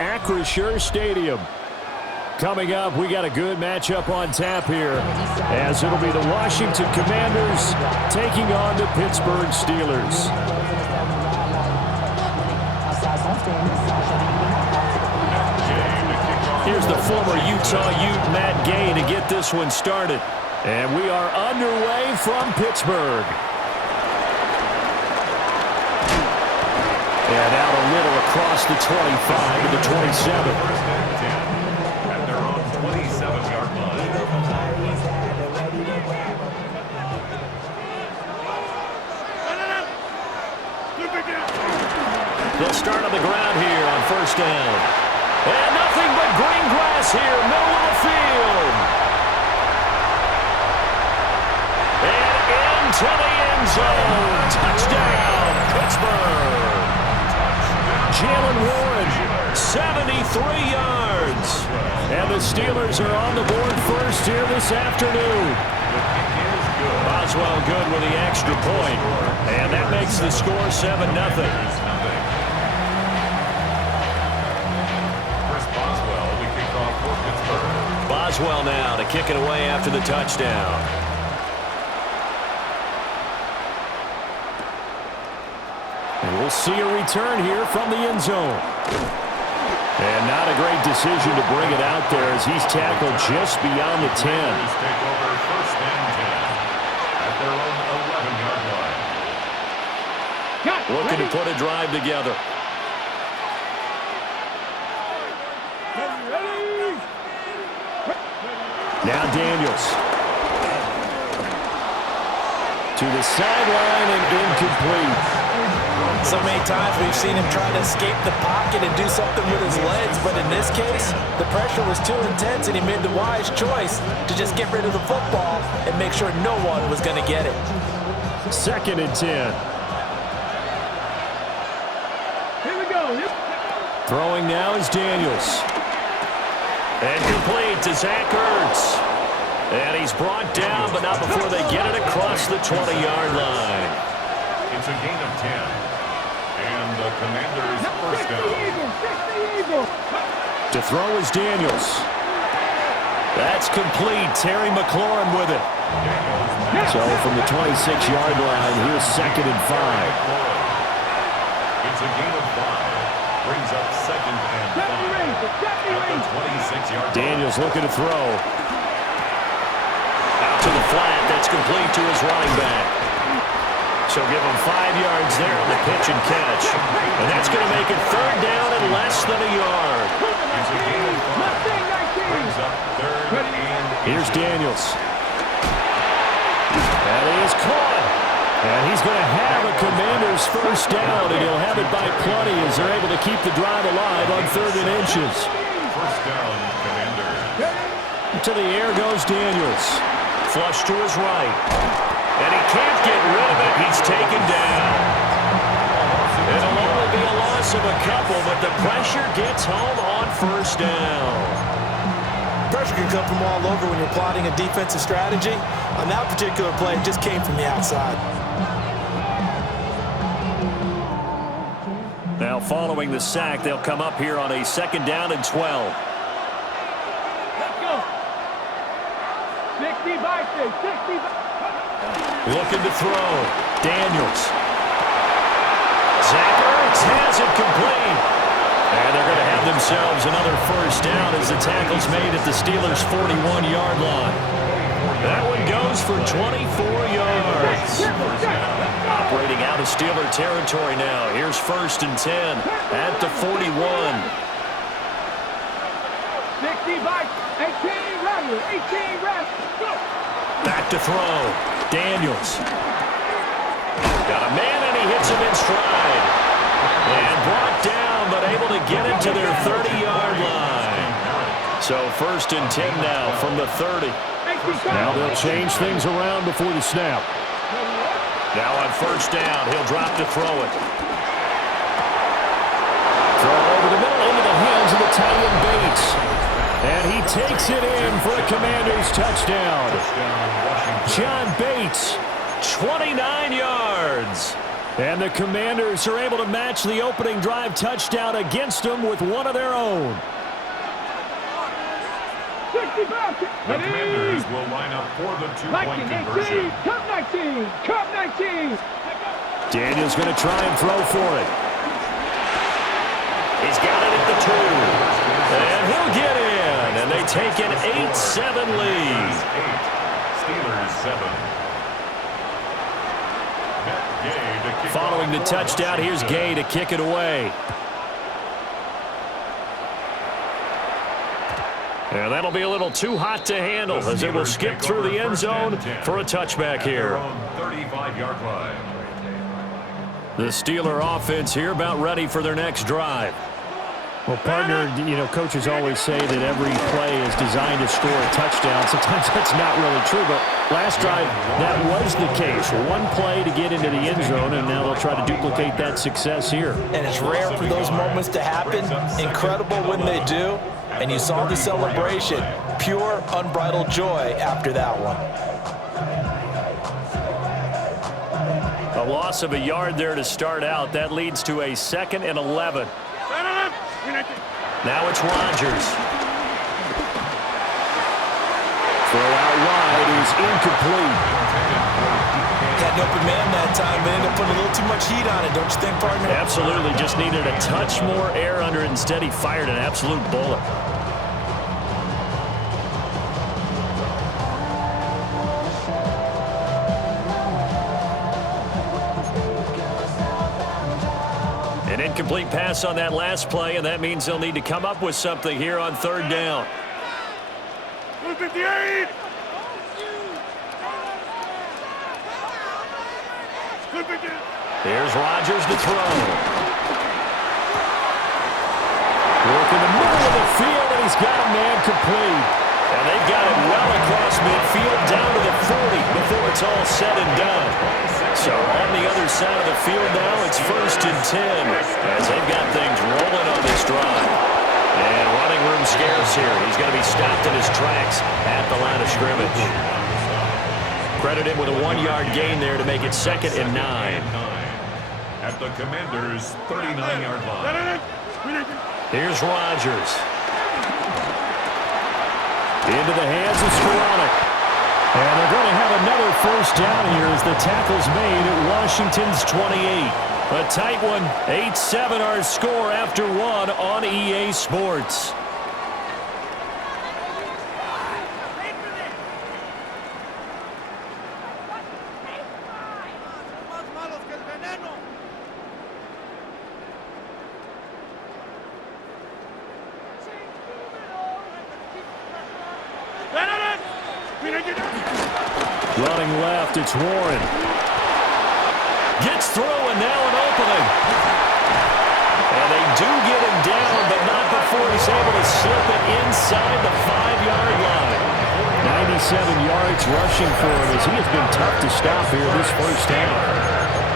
Acrisure Stadium. Coming up, we got a good matchup on tap here, as it'll be the Washington Commanders taking on the Pittsburgh Steelers. Here's the former Utah Ute Matt Gay to get this one started. And we are underway from Pittsburgh. And out a little across the 25 to the 27. At their own 27-yard line. They'll start on the ground here on first down. And nothing but green grass here, middle of the field. And into the end zone. Touchdown, Pittsburgh. Jalen Warren, 73 yards. And the Steelers are on the board first here this afternoon. Boswell good with the extra point. And that makes the score 7-0. Boswell now to kick it away after the touchdown. And we'll see a return here from the end zone. And not a great decision to bring it out there as he's tackled just beyond the 10. Take over first and 10 at their own 11-yard line. Looking to put a drive together. Now Daniels. To the sideline and incomplete. So many times we've seen him try to escape the pocket and do something with his legs, but in this case, the pressure was too intense and he made the wise choice to just get rid of the football and make sure no one was going to get it. 2nd and 10. Here we go. Throwing now is Daniels. And complete to Zach Ertz. And he's brought down, but not before they get it across the 20-yard line. It's a gain of 10. And the Commanders first down. To throw is Daniels. That's complete. Terry McLaurin with it. So from the 26-yard line, here's 2nd and 5. It's a gain of 5. Brings up 2nd and 5 at the 26-yard line. Daniels looking to throw. Out to the flat. That's complete to his running back. So give him 5 yards there on the pitch and catch. And that's going to make it 3rd down and less than a yard. It's a gain of 5. Brings up 3rd and 8. Here's Daniels. And he is caught. And he's going to have a Commander's first down, and he'll have it by plenty as they're able to keep the drive alive on 3rd and inches. First down, Commanders. To the air goes Daniels. Flush to his right. And he can't get rid of it. He's taken down. It'll only be a loss of a couple, but the pressure gets home on first down. Pressure can come from all over when you're plotting a defensive strategy. On that particular play, it just came from the outside. Now following the sack, they'll come up here on a 2nd down and 12. Let's go. 60 by 60 by. Looking to throw. Daniels. Zach Ertz has it complete. And they're going to have themselves another first down as the tackle's made at the Steelers' 41-yard line. That one goes for 24 yards. Operating out of Steeler territory now. Here's 1st and 10 at the 41. 60 by 18 runner. 18 runner. Go. Back to throw. Daniels. Got a man and he hits him in stride. And brought down, but able to get it to their 30-yard line. So 1st and 10 now from the 30. Now they'll change things around before the snap. Now on first down, he'll drop to throw it. Throw over the middle into the hands of the tight end Bates. And he takes it in for a Commanders touchdown. John Bates, 29 yards. And the Commanders are able to match the opening drive touchdown against them with one of their own. The Commanders will line up for the two-point conversion. Cup 19, Cup 19. Daniels going to try and throw for it. He's got it at the 2. And he'll get in. And they take an 8-7 lead. Steelers 7. Following the touchdown, here's Gay to kick it away. And that'll be a little too hot to handle as it will skip through the end zone for a touchback here. 35-yard line. The Steeler offense here about ready for their next drive. Well, partner, you know, coaches always say that every play is designed to score a touchdown. Sometimes that's not really true, but last drive, that was the case. One play to get into the end zone, and now they'll try to duplicate that success here. And it's rare for those moments to happen. Incredible when they do. And you saw the celebration. Pure, unbridled joy after that one. A loss of a yard there to start out. That leads to a 2nd and 11. Now it's Rodgers. Throw out wide is incomplete. Had an open man that time, but ended up putting a little too much heat on it, don't you think, partner? Absolutely. Just needed a touch more air under it. Instead, he fired an absolute bullet. An incomplete pass on that last play, and that means they'll need to come up with something here on 3rd down. 258. Here's Rodgers to throw. Work in the middle of the field, and he's got a man complete. And they've got it well across midfield down to the 40 before it's all said and done. So on the other side of the field now, it's 1st and 10 as they've got things rolling on this drive. And running room scarce here. He's going to be stopped in his tracks at the line of scrimmage. Credited with a 1-yard gain there to make it 2nd and 9. At the Commanders' 39-yard line. Here's Rodgers. Into the hands of Skoranek. And they're going to have another 1st down here as the tackle's made at Washington's 28. A tight one. 8-7 our score after 1 on EA Sports. Running left, it's Warren. Gets through, and now an opening. And they do get him down, but not before he's able to slip it inside the 5-yard line. 97 yards rushing for him as he has been tough to stop here this first half.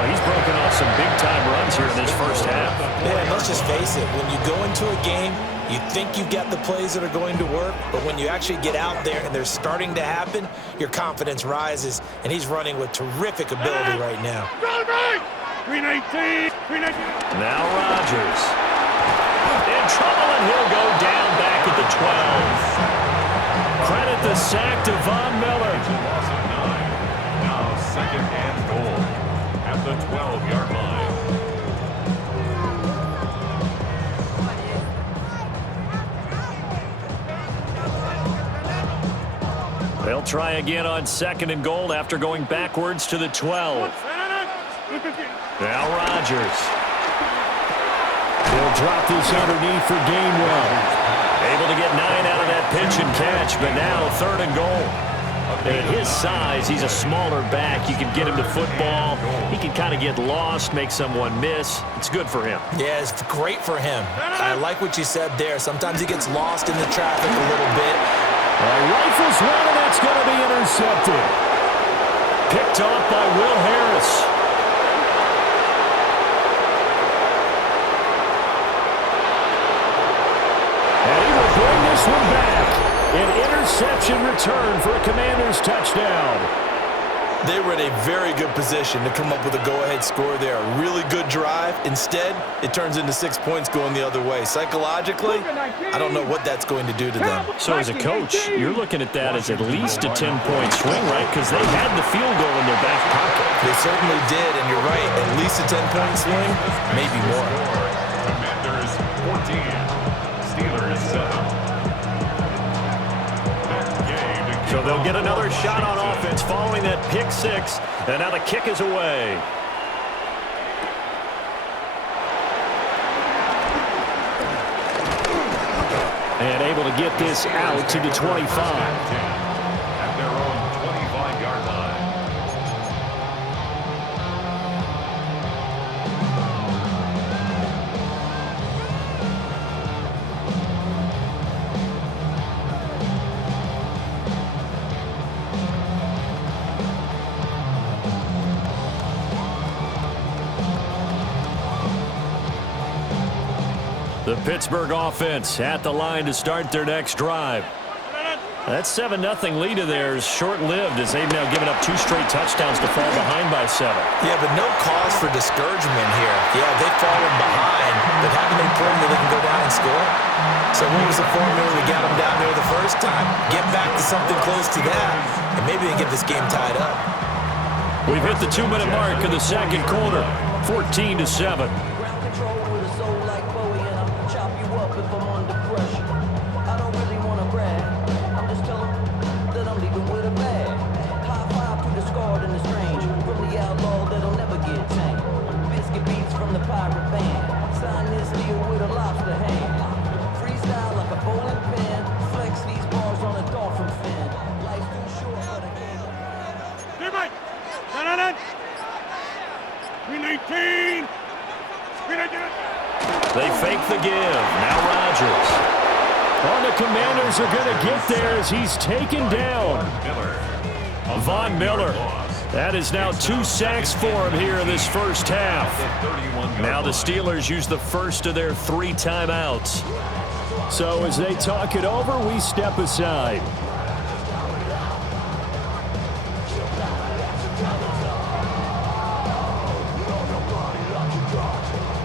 Well, he's broken off some big-time runs here in this first half. Man, let's just face it. When you go into a game, you think you've got the plays that are going to work, but when you actually get out there and they're starting to happen, your confidence rises, and he's running with terrific ability right now. 319. Now Rodgers. In trouble, and he'll go down back at the 12. Credit the sack to Von Miller. Loss of 9. Now 2nd and goal at the 12-yard line. They'll try again on 2nd and goal after going backwards to the 12. Now Rodgers. He'll drop this underneath for Gainwell. Able to get 9 out of that pitch and catch, but now 3rd and goal. At his size, he's a smaller back. You can get him to football. He can kind of get lost, make someone miss. It's good for him. Yeah, it's great for him. I like what you said there. Sometimes he gets lost in the traffic a little bit. Rifles one, and that's going to be intercepted. Picked off by Will Harris. And he will bring this one back. An interception return for a Commanders touchdown. They were in a very good position to come up with a go-ahead score there. A really good drive. Instead, it turns into 6 points going the other way. Psychologically, I don't know what that's going to do to them. So as a coach, you're looking at that as at least a 10-point swing, right? Because they had the field goal in their back pocket. They certainly did, and you're right. At least a 10-point swing, maybe more. Commanders 14, Steelers 7. So they'll get another shot on offense following that pick six, and now the kick is away. And able to get this out to the 25. At their own 25-yard line. The Pittsburgh offense at the line to start their next drive. That 7-0 lead of theirs short-lived as they've now given up 2 straight touchdowns to fall behind by 7. Yeah, but no cause for discouragement here. Yeah, they've fallen behind, but haven't they proven that they can go down and score? So what was the formula that got them down there the first time? Get back to something close to that, and maybe they get this game tied up. We've hit the 2-minute mark of the second quarter, 14-7. They fake the give. Now Rodgers. Well, the Commanders are going to get there as he's taken down. Von Miller. That is now 2 sacks for him here in this first half. Now the Steelers use the first of their 3 timeouts. So as they talk it over, we step aside.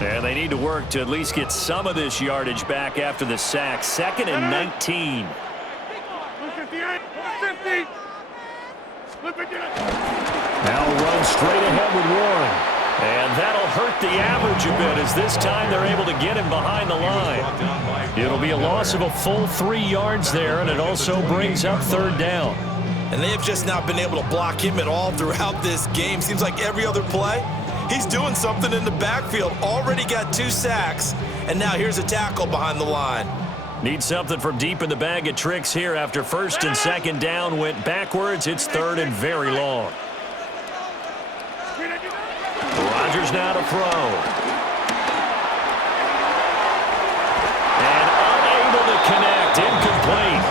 And they need to work to at least get some of this yardage back after the sack. 2nd and 19. Now run straight ahead with Warren. And that'll hurt the average a bit as this time they're able to get him behind the line. It'll be a loss of a full 3 yards there, and it also brings up 3rd down. And they have just not been able to block him at all throughout this game. Seems like every other play, he's doing something in the backfield. Already got 2 sacks, and now here's a tackle behind the line. Need something from deep in the bag of tricks here after 1st and 2nd down went backwards. It's 3rd and very long. Rodgers now to throw. And unable to connect. Incomplete.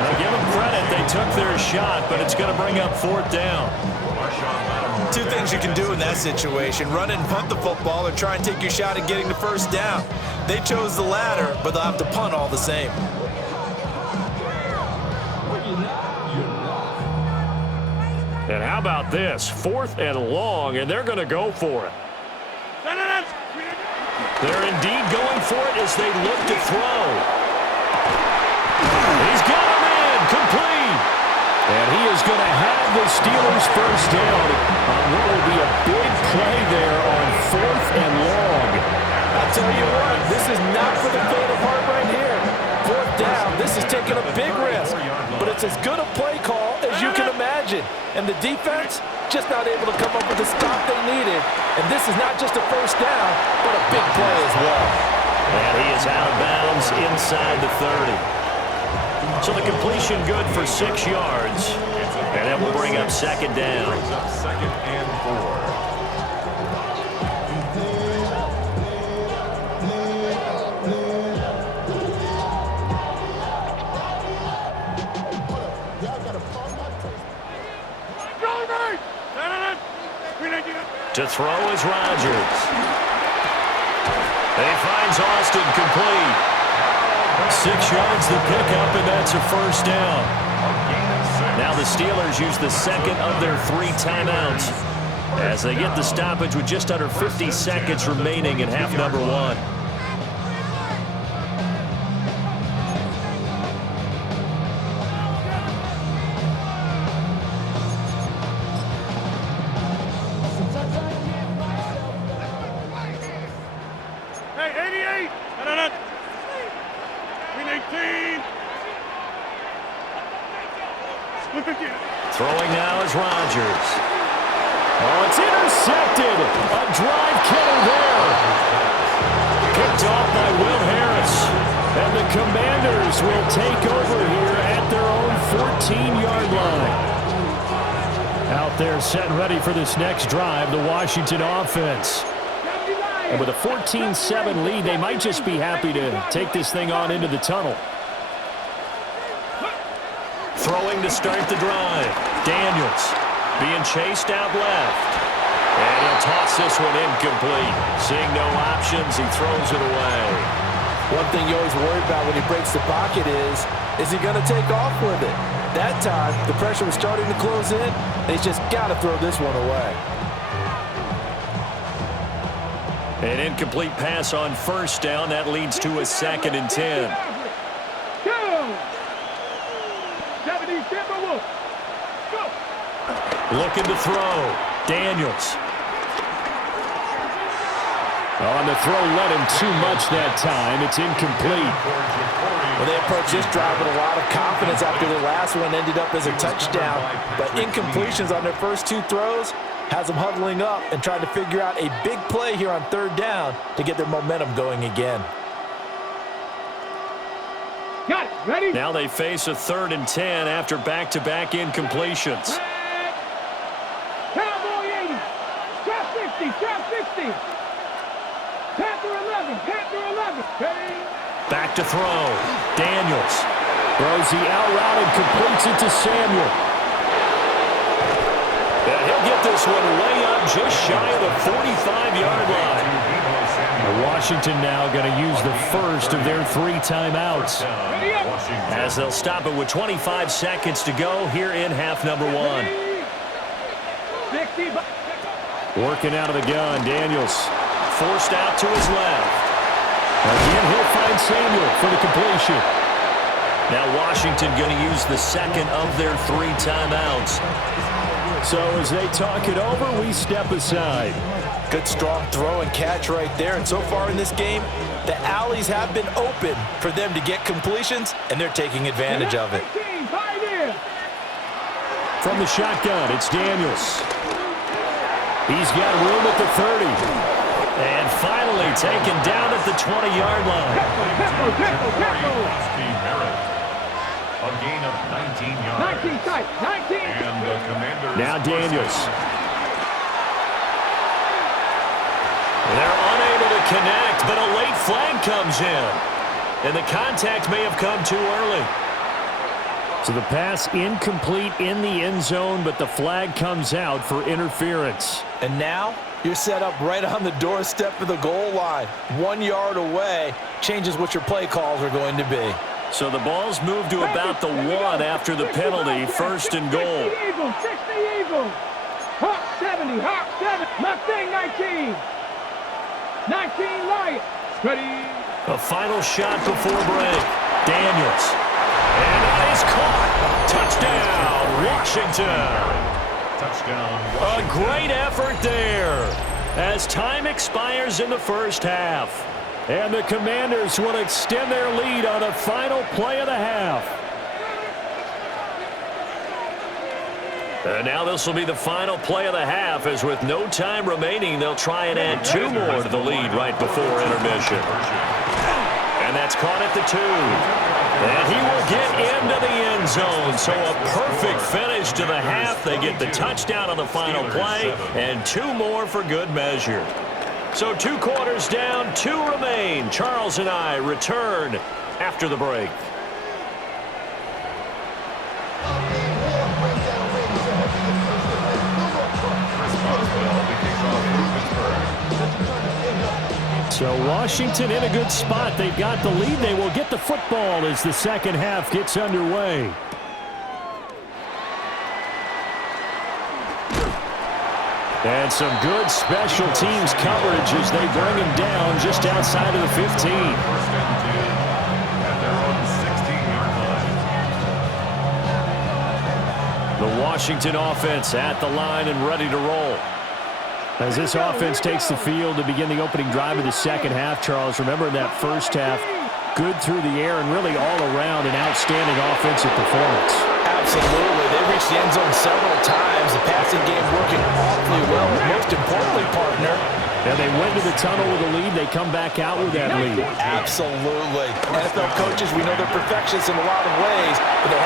Now give them credit. They took their shot, but it's going to bring up 4th down. 2 things you can do in that situation. Run and punt the football or try and take your shot at getting the 1st down. They chose the latter, but they'll have to punt all the same. And how about this? 4th and long, and they're going to go for it. They're indeed going for it as they look to throw. He's got him in. Complete. And he is going to have the Steelers' 1st down on what will be a big play there on 4th and long. I'll tell you what, this is not for the faint of heart right here. 4th down, this is taking a big risk, but it's as good a play call as you can imagine. And the defense just not able to come up with the stop they needed. And this is not just a 1st down, but a big play as well. And he is out of bounds inside the 30. So the completion good for 6 yards. And that will bring up 2nd down. Brings up 2nd and 4. To throw is Rodgers. He finds Austin complete. 6 yards the pickup, and that's a 1st down. A gain of 6. Now the Steelers use the second of their 3 timeouts as they get the stoppage with just under 50 seconds remaining in half number 1. Throwing now is Rodgers. Oh, it's intercepted. A drive killer there. Picked off by Will Harris. And the Commanders will take over here at their own 14-yard line. Out there set and ready for this next drive, the Washington offense. And with a 14-7 lead, they might just be happy to take this thing on into the tunnel. Throwing to start the drive. Daniels being chased out left. And he'll toss this one incomplete. Seeing no options, he throws it away. One thing you always worry about when he breaks the pocket is he going to take off with it? That time, the pressure was starting to close in. He's just got to throw this one away. An incomplete pass on first down. That leads to a 2nd and 10. Looking to throw. Daniels. On the throw, led him too much that time. It's incomplete. Well, they approached this drive with a lot of confidence after the last one ended up as a touchdown. But incompletions on their first 2 throws has them huddling up and trying to figure out a big play here on 3rd down to get their momentum going again. Got it. Ready? Now they face a 3rd and 10 after back-to-back incompletions. Cowboy 80. Trap 60. Trap 60. Panther 11. Panther 11. Ready? Back to throw. Daniels throws the out route and completes it to Samuel. And he'll get this one way up just shy of the 45-yard line. Washington now going to use the first of their 3 timeouts as they'll stop it with 25 seconds to go here in half number 1. Working out of the gun, Daniels forced out to his left. Again, he'll find Samuel for the completion. Now Washington going to use the second of their 3 timeouts. So as they talk it over, we step aside. Good strong throw and catch right there. And so far in this game, the alleys have been open for them to get completions, and they're taking advantage of it. From the shotgun, it's Daniels. He's got room at the 30. And finally taken down at the 20-yard line. A gain of 19 yards. 19 tight. 19. And the Commanders. Now Daniels. They're unable to connect, but a late flag comes in. And the contact may have come too early. So the pass incomplete in the end zone, but the flag comes out for interference. And now you're set up right on the doorstep of the goal line. 1 yard away changes what your play calls are going to be. So the ball's moved to about the 1 after the penalty, 1st and goal. 60 Eagles, 60 Eagles. Hawk 70, Hawk 7, Mustang 19. 19 Lions. Ready. A final shot before break. Daniels. And that is caught. Touchdown, Washington. Touchdown, A great effort there as time expires in the first half. And the Commanders will extend their lead on the final play of the half. And now this will be the final play of the half, as with no time remaining, they'll try and add 2 more to the lead right before intermission. And that's caught at the 2. And he will get into the end zone. So a perfect finish to the half. They get the touchdown on the final play, and 2 more for good measure. So 2 quarters down, 2 remain. Charles and I return after the break. So Washington in a good spot. They've got the lead. They will get the football as the second half gets underway. And some good special teams coverage as they bring him down just outside of the 15. First and 10 at their own 16-yard line. The Washington offense at the line and ready to roll. As this offense takes the field to begin the opening drive of the second half, Charles, remember in that first half, good through the air and really all around an outstanding offensive performance. Absolutely. They reached the end zone several times. The passing game working awfully well. And most importantly, partner, And they went to the tunnel with a lead. They come back out with that lead. absolutely. NFL coaches, we know they're perfectionists in a lot of ways, but they